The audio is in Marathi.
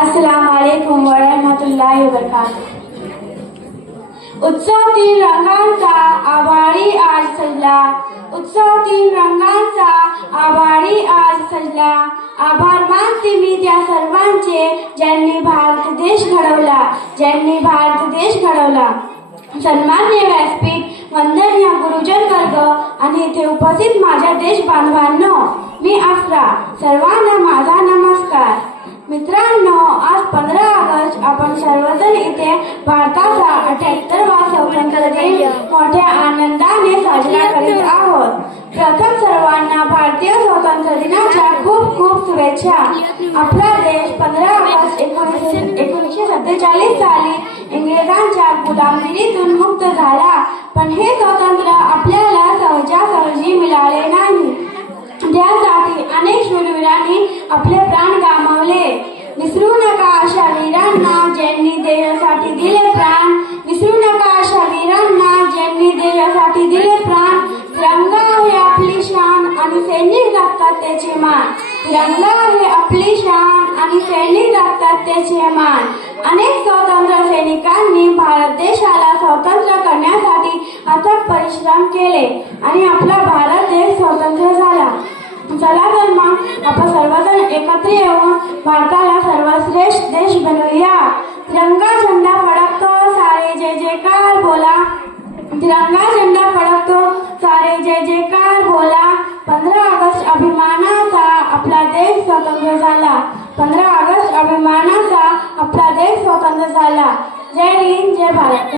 अस्सलाम वालेकुम व रहमतुल्लाहि व बरकातुहू। उत्सव तीन रंगांचा आभाळी आज सजला, उत्सव तीन रंगांचा आभाळी आज सजला। आभार मानते मी त्या सर्वांचे ज्यांनी भारत देश घडवला, ज्यांनी भारत देश घडवला। सन्माननीय व्यासपीठ, वंदनीय गुरुजन वर्ग आणि इथे उपस्थित माझ्या देश बांधवांनो, मी अफ्रा, सर्वांना माझा नमस्कार। मित्रांनो, आज 15 ऑगस्ट आपण सर्वजण इथे भारताचा 78वा स्वातंत्र्य दिन मोठ्या आनंदाने साजरा करीत आहोत। प्रथम सर्वांना भारतीय स्वातंत्र्य दिनाच्या खूप खूप शुभेच्छा। आपला देश 15 ऑगस्ट 1947 साली इंग्रजांच्या गुलामगिरीतून मुक्त झाला, पण हे स्वातंत्र्य आपल्याला सहजासहजी मिळाले नाही। त्यासाठी अनेक शूरवीरांनी आपले प्राण गमावले। विसरू नका अशा वीरांना ज्यांनी देशासाठी दिले प्राण, विसरू नका अशा वीरांना ज्यांनी देशासाठी दिले प्राण। तिरंगा हे आपली शान आणि सैनिक राखतात त्याचे मान, तिरंगा हे आपली शान आणि सैनिक राखतात त्याचे मान। अनेक स्वातंत्र्य सैनिकांनी भारत देशाला स्वतंत्र करण्यासाठी अथक परिश्रम केले आणि आपला भारत देश स्वतंत्र झाला। चला तर मग आपण सर्वजण एकत्र येऊन भारताला सर्वश्रेष्ठ देश बनवूया। तिरंगा झेंडा फडकतो, सारे जय जयकार बोला, तिरंगा झेंडा फडकतो, सारे जय जयकार बोला। 15 ऑगस्ट अभिमानाचा आपला देश स्वतंत्र झाला, 15 ऑगस्ट अभिमानाचा आपला देश स्वतंत्र झाला। जय हिंद, जय भारत।